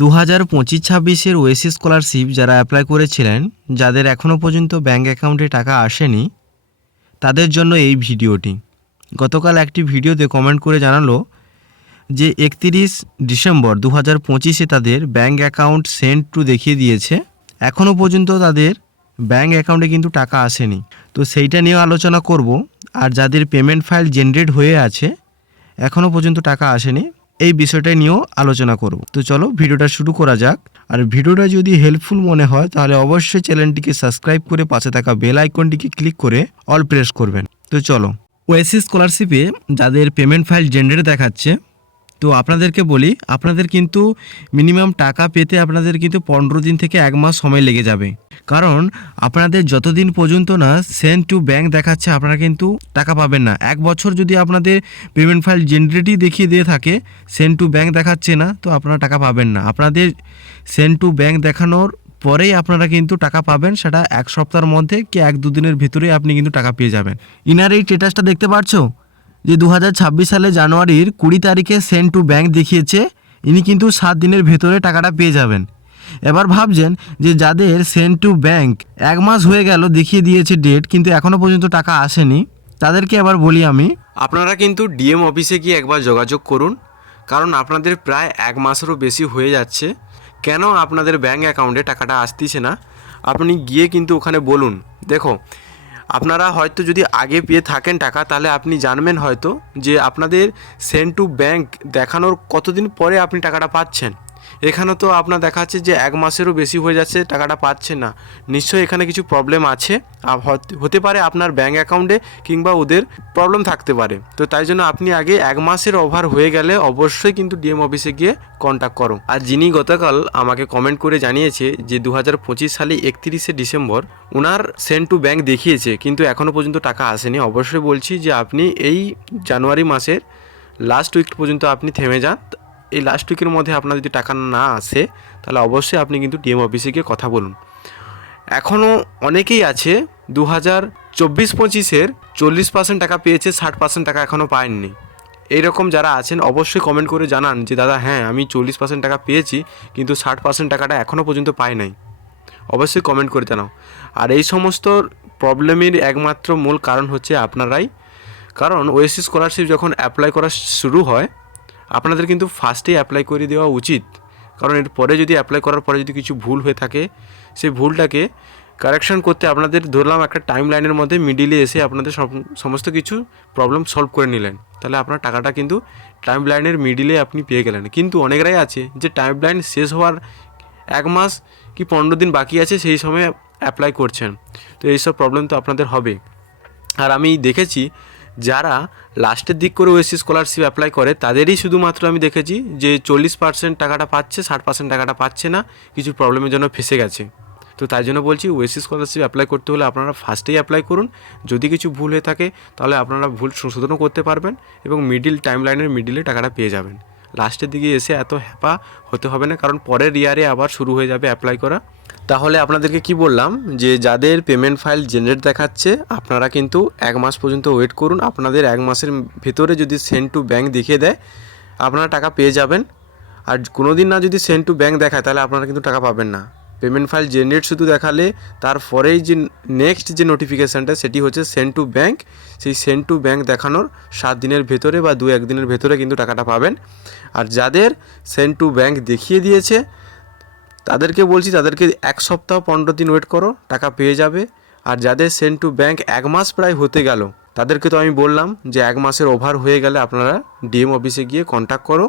2025-26 oasis scholarship যারা apply করেছিলেন, যাদের এখনও পর্যন্ত ব্যাঙ্ক অ্যাকাউন্টে টাকা আসেনি, তাদের জন্য এই ভিডিওটি। গতকাল একটি ভিডিওতে কমেন্ট করে জানালো যে 31 ডিসেম্বর 2025-এ তাদের ব্যাঙ্ক অ্যাকাউন্ট সেন্ড টু দেখিয়ে দিয়েছে, এখনও পর্যন্ত তাদের ব্যাঙ্ক অ্যাকাউন্টে কিন্তু টাকা আসেনি। তো সেইটা নিয়েও আলোচনা করব। আর যাদের পেমেন্ট ফাইল জেনারেট হয়ে আছে, এখনও পর্যন্ত টাকা আসেনি, এই বিষয়টা নিয়েও আলোচনা করব। তো চলো ভিডিওটা শুরু করা যাক। আর ভিডিওটা যদি হেল্পফুল মনে হয় তাহলে অবশ্যই চ্যানেলটিকে সাবস্ক্রাইব করে পাশে থাকা বেল আইকনটিকে ক্লিক করে অল প্রেস করবেন। তো চলো, ওএসিস স্কলারশিপে যাদের পেমেন্ট ফাইল জেনারেট দেখাচ্ছে, তো আপনাদেরকে বলি, আপনাদের কিন্তু মিনিমাম টাকা পেতে আপনাদের কিন্তু 15 দিন থেকে 1 মাস সময় লেগে যাবে। কারণ আপনাদের যতদিন পর্যন্ত না সেন্ড টু ব্যাঙ্ক দেখাচ্ছে, আপনারা কিন্তু টাকা পাবেন না। 1 বছর যদি আপনাদের পেমেন্ট ফাইল জেনারেটই দেখিয়ে দিয়ে থাকে, সেন্ড টু ব্যাঙ্ক দেখাচ্ছে না, তো আপনারা টাকা পাবেন না। আপনাদের সেন্ড টু ব্যাঙ্ক দেখানোর পরেই আপনারা কিন্তু টাকা পাবেন, সেটা 1 সপ্তাহের মধ্যে কি 1-2 দিনের ভিতরেই আপনি কিন্তু টাকা পেয়ে যাবেন। ইনার এই স্ট্যাটাসটা দেখতে পাচ্ছো যে 2026 সালে জানুয়ারির 20 তারিখে সেন্ড টু ব্যাঙ্ক দেখিয়েছে, ইনি কিন্তু 7 দিনের ভেতরে টাকাটা পেয়ে যাবেন। এবার ভাবছেন যে যাদের সেন্ড টু ব্যাঙ্ক 1 মাস হয়ে গেল দেখিয়ে দিয়েছে ডেট, কিন্তু এখনও পর্যন্ত টাকা আসেনি, তাদেরকে এবার বলি আমি, আপনারা কিন্তু ডিএম অফিসে গিয়ে একবার যোগাযোগ করুন। কারণ আপনাদের প্রায় 1 মাসেরও বেশি হয়ে যাচ্ছে, কেন আপনাদের ব্যাঙ্ক অ্যাকাউন্টে টাকাটা আসতেছে না, আপনি গিয়ে কিন্তু ওখানে বলুন। দেখো, আপনারা হয়তো যদি আগে পেয়ে থাকেন টাকা, তাহলে আপনি জানবেন হয়তো যে আপনাদের সেন্ড টু ব্যাঙ্ক দেখানোর কতদিন পরে আপনি টাকাটা পাচ্ছেন। এখানে তো আপনার দেখাচ্ছে যে 1 মাসেরও বেশি হয়ে যাচ্ছে, টাকাটা পাচ্ছেন না। নিশ্চয়ই এখানে কিছু প্রবলেম আছে, হতে পারে আপনার ব্যাঙ্ক অ্যাকাউন্টে, কিংবা ওদের প্রবলেম থাকতে পারে। তো তাই জন্য আপনি আগে 1 মাসের ওভার হয়ে গেলে অবশ্যই কিন্তু ডিএম অফিসে গিয়ে কন্ট্যাক্ট করো। আর যিনি গতকাল আমাকে কমেন্ট করে জানিয়েছে যে 2025 সালে 31 December owner send to bank দেখিয়েছে, কিন্তু এখনও পর্যন্ত টাকা আসেনি, অবশ্যই বলছি যে আপনি এই জানুয়ারি মাসের লাস্ট উইক পর্যন্ত আপনি থেমে যান। এই লাস্ট উইকের মধ্যে আপনার যদি টাকা না আসে, তাহলে অবশ্যই আপনি কিন্তু ডিএম অফিসে গিয়ে কথা বলুন। এখনও অনেকেই আছে 2024-25-এর 40% টাকা পেয়েছে, 60% টাকা এখনও পায়নি। এইরকম যারা আছেন অবশ্যই কমেন্ট করে জানান যে দাদা হ্যাঁ, আমি 40% টাকা পেয়েছি, কিন্তু 60% টাকাটা এখনও পর্যন্ত পাই নাই। অবশ্যই কমেন্ট করে জানাও। আর এই সমস্ত প্রবলেমের একমাত্র মূল কারণ হচ্ছে আপনারাই। কারণ ওএসিস স্কলারশিপ যখন অ্যাপ্লাই করা শুরু হয়, আপনাদের কিন্তু ফার্স্টেই অ্যাপ্লাই করে দেওয়া উচিত। কারণ এর পরে যদি অ্যাপ্লাই করার পরে যদি কিছু ভুল হয়ে থাকে, সেই ভুলটাকে কারেকশন করতে আপনাদের ধরলাম একটা টাইম লাইনের মধ্যে মিডিলে এসে আপনাদের সমস্ত কিছু প্রবলেম সলভ করে নিলেন, তাহলে আপনার টাকাটা কিন্তু টাইম লাইনের মিডিলে আপনি পেয়ে গেলেন। কিন্তু অনেকরাই আছে যে টাইম লাইন শেষ হওয়ার 1 মাস কি 15 দিন বাকি আছে, সেই সময় অ্যাপ্লাই করছেন। তো এইসব প্রবলেম তো আপনাদের হবে। আর আমি দেখেছি যারা লাস্টের দিক করে ওএসিস স্কলারশিপ অ্যাপ্লাই করে, তাদেরই শুধুমাত্র আমি দেখেছি যে 40% টাকাটা পাচ্ছে, 60% টাকাটা পাচ্ছে না, কিছু প্রবলেমের জন্য ফেসে গেছে। তো তাই জন্য বলছি, ওএসিস স্কলারশিপ অ্যাপ্লাই করতে হলে আপনারা ফার্স্টেই অ্যাপ্লাই করুন। যদি কিছু ভুল হয়ে থাকে তাহলে আপনারা ভুল সংশোধনও করতে পারবেন এবং টাইম লাইনের মিডিলে টাকাটা পেয়ে যাবেন। লাস্টের দিকে এসে এত হ্যাপা হতে হবে না, কারণ পরের ইয়ারে আবার শুরু হয়ে যাবে অ্যাপ্লাই করা। তাহলে আপনাদেরকে কি বললাম, যে যাদের পেমেন্ট ফাইল জেনারেট দেখাচ্ছে, আপনারা কিন্তু 1 মাস পর্যন্ত ওয়েট করুন। আপনাদের 1 মাসের ভেতরে যদি সেন্ড টু ব্যাঙ্ক দেখিয়ে দেয়, আপনারা টাকা পেয়ে যাবেন। আর কোনো দিন না যদি সেন্ড টু ব্যাঙ্ক দেখায়, তাহলে আপনারা কিন্তু টাকা পাবেন না। পেমেন্ট ফাইল জেনারেট শুধু দেখালে তারপরেই যে নেক্সট যে নোটিফিকেশানটা, সেটি হচ্ছে সেন্ড টু ব্যাঙ্ক। সেই সেন্ড টু ব্যাঙ্ক দেখানোর 7 দিনের ভেতরে বা 2-1 দিনের ভেতরে কিন্তু টাকাটা পাবেন। আর যাদের সেন্ড টু ব্যাঙ্ক দেখিয়ে দিয়েছে, তাদেরকে বলছি তাদেরকে 1 সপ্তাহ 15 দিন ওয়েট করো, টাকা পেয়ে যাবে। আর যাদের সেন্ড টু ব্যাঙ্ক 1 মাস প্রায় হতে গেল, তাদেরকে তো আমি বললাম যে 1 মাসের ওভার হয়ে গেলে আপনারা ডিএম অফিসে গিয়ে কন্ট্যাক্ট করো,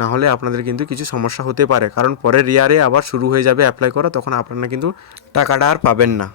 না হলে আপনাদের কিন্তু কিছু সমস্যা হতে পারে। কারণ পরের ইয়ারে আবার শুরু হয়ে যাবে অ্যাপ্লাই করা, তখন আপনারা কিন্তু টাকাটা আর পাবেন না।